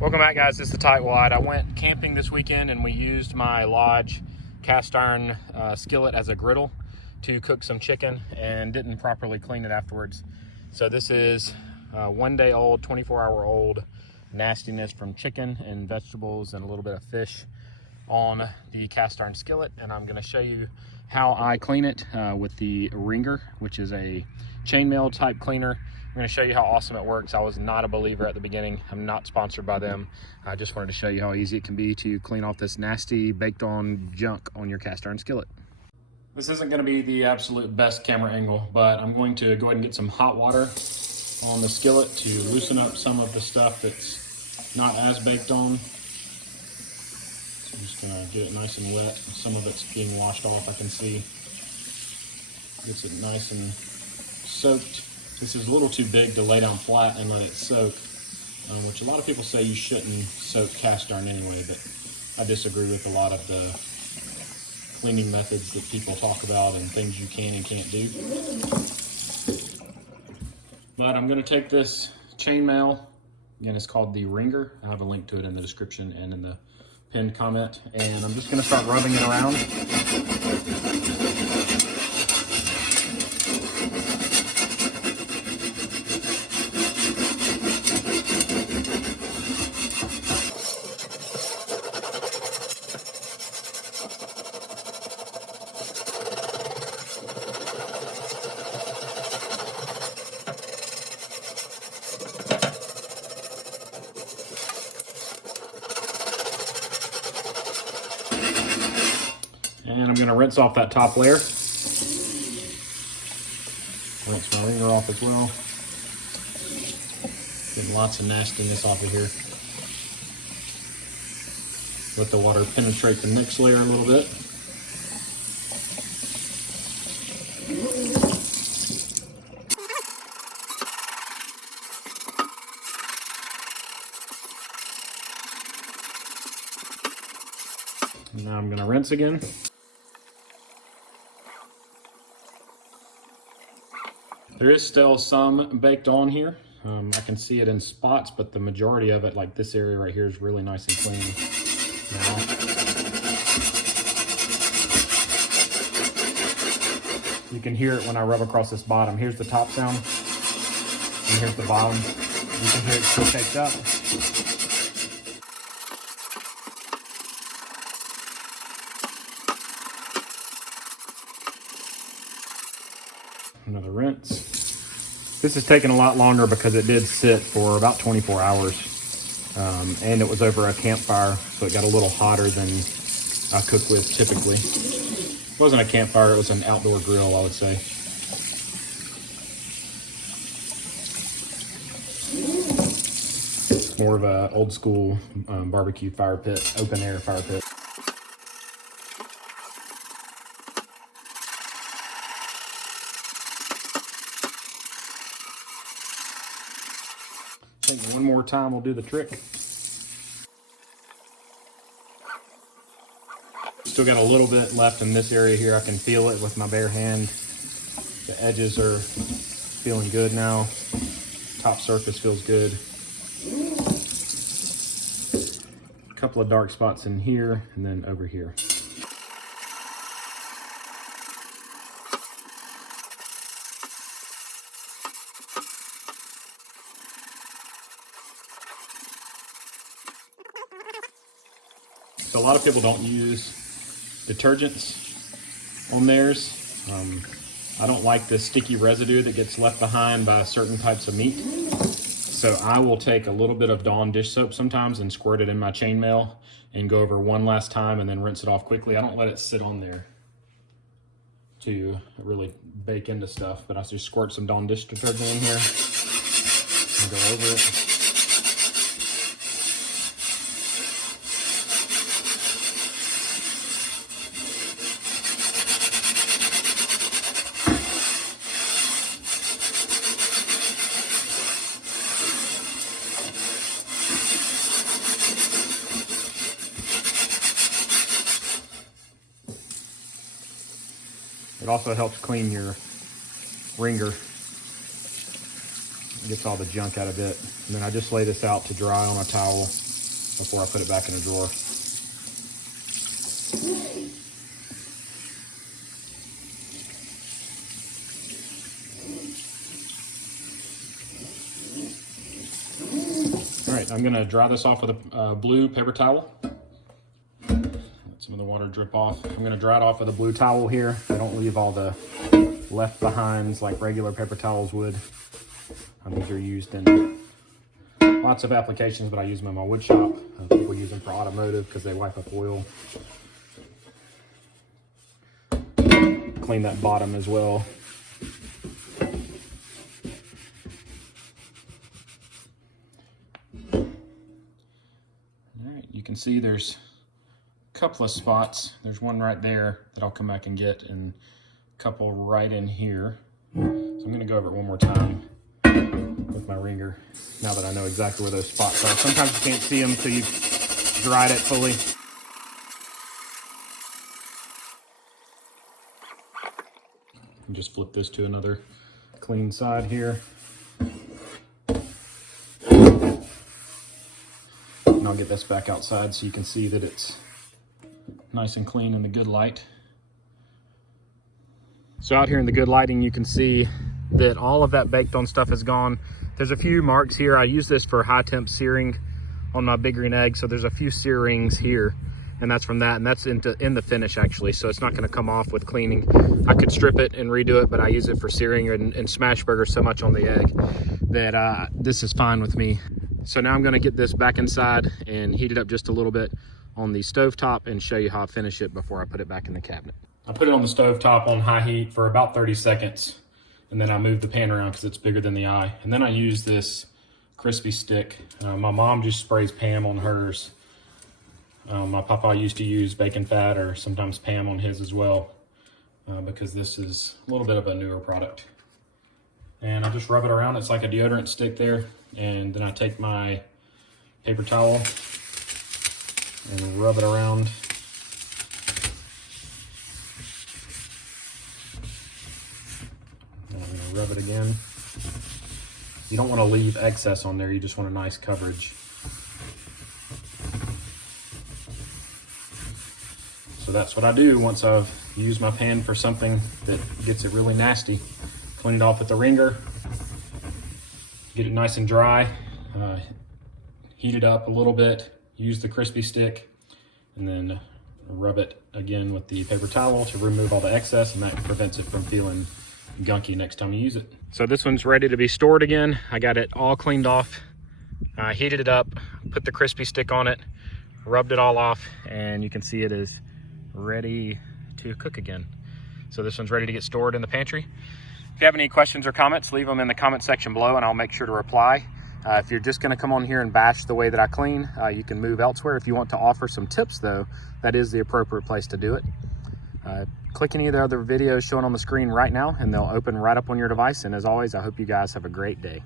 Welcome back, guys. It's the Tightwad. I went camping this weekend and we used my Lodge cast iron skillet as a griddle to cook some chicken and didn't properly clean it afterwards. So this is 1 day old, 24-hour old nastiness from chicken and vegetables and a little bit of fish on the cast iron skillet. And I'm going to show you how I clean it with the Ringer, which is a chainmail type cleaner. I'm going to show you how awesome it works. I was not a believer at the beginning. I'm not sponsored by them. I just wanted to show you how easy it can be to clean off this nasty baked on junk on your cast iron skillet. This isn't going to be the absolute best camera angle, but I'm going to go ahead and get some hot water on the skillet to loosen up some of the stuff that's not as baked on. So I'm just going to get it nice and wet. Some of it's being washed off, I can see. Gets it nice and soaked. This is a little too big to lay down flat and let it soak, which a lot of people say you shouldn't soak cast iron anyway, but I disagree with a lot of the cleaning methods that people talk about and things you can and can't do. But I'm going to take this chainmail, again it's called the Ringer. I have a link to it in the description and in the pinned comment, and I'm just going to start rubbing it around. And I'm going to rinse off that top layer. Rinse my Ringer off as well. Getting lots of nastiness off of here. Let the water penetrate the next layer a little bit. And now I'm going to rinse again. There is still some baked on here. I can see it in spots, but the majority of it, like this area right here, is really nice and clean now. You can hear it when I rub across this bottom. Here's the top sound, and here's the bottom. You can hear it still shakes up. Another rinse. This is taking a lot longer because it did sit for about 24 hours and it was over a campfire, so it got a little hotter than I cook with typically. It wasn't a campfire, it was an outdoor grill, I would say. More of a old school barbecue fire pit, open air fire pit. I think one more time will do the trick. Still got a little bit left in this area here. I can feel it with my bare hand. The edges are feeling good now. Top surface feels good. A couple of dark spots in here and then over here. So a lot of people don't use detergents on theirs. I don't like the sticky residue that gets left behind by certain types of meat. So I will take a little bit of Dawn dish soap sometimes and squirt it in my chainmail and go over one last time and then rinse it off quickly. I don't let it sit on there to really bake into stuff, but I just squirt some Dawn dish detergent in here and go over it. It also helps clean your Ringer. It gets all the junk out of it. And then I just lay this out to dry on a towel. before I put it back in a drawer. All right, I'm gonna dry this off with a blue paper towel. Let some of the water drip off. I'm gonna dry it off with a blue towel here. I don't leave all the left behinds like regular paper towels would. These are used in lots of applications, but I use them in my wood shop. People use them for automotive because they wipe up oil. Clean that bottom as well. All right, you can see there's a couple of spots. There's one right there that I'll come back and get, and a couple right in here. So I'm gonna go over it one more time with my ringer, now that I know exactly where those spots are. Sometimes you can't see them until you've dried it fully. And just flip this to another clean side here. And I'll get this back outside so you can see that it's nice and clean in the good light. So out here in the good lighting, you can see that all of that baked on stuff is gone. There's a few marks here. I use this for high temp searing on my big green egg. So there's a few sear rings here, and that's from that. And that's in the finish actually. So it's not gonna come off with cleaning. I could strip it and redo it, but I use it for searing and smash burgers so much on the egg that this is fine with me. So now I'm gonna get this back inside and heat it up just a little bit on the stovetop and show you how I finish it before I put it back in the cabinet. I put it on the stovetop on high heat for about 30 seconds. And then I move the pan around because it's bigger than the eye. And then I use this crispy stick. My mom just sprays Pam on hers. My papa used to use bacon fat or sometimes Pam on his as well, because this is a little bit of a newer product. And I just rub it around. It's like a deodorant stick there. And then I take my paper towel and rub it around. Rub it again. You don't want to leave excess on there, you just want a nice coverage. So that's what I do once I've used my pan for something that gets it really nasty. Clean it off with the ringer, get it nice and dry, heat it up a little bit, use the crispy stick, and then rub it again with the paper towel to remove all the excess, and that prevents it from feeling gunky next time you use it. So this one's ready to be stored again. I got it all cleaned off, heated it up, put the crispy stick on it, rubbed it all off, and you can see it is ready to cook again. So this one's ready to get stored in the pantry. If you have any questions or comments, leave them in the comment section below and I'll make sure to reply. If you're just gonna come on here and bash the way that I clean, you can move elsewhere. If you want to offer some tips though, that is the appropriate place to do it. Click any of the other videos showing on the screen right now and they'll open right up on your device. And as always, I hope you guys have a great day.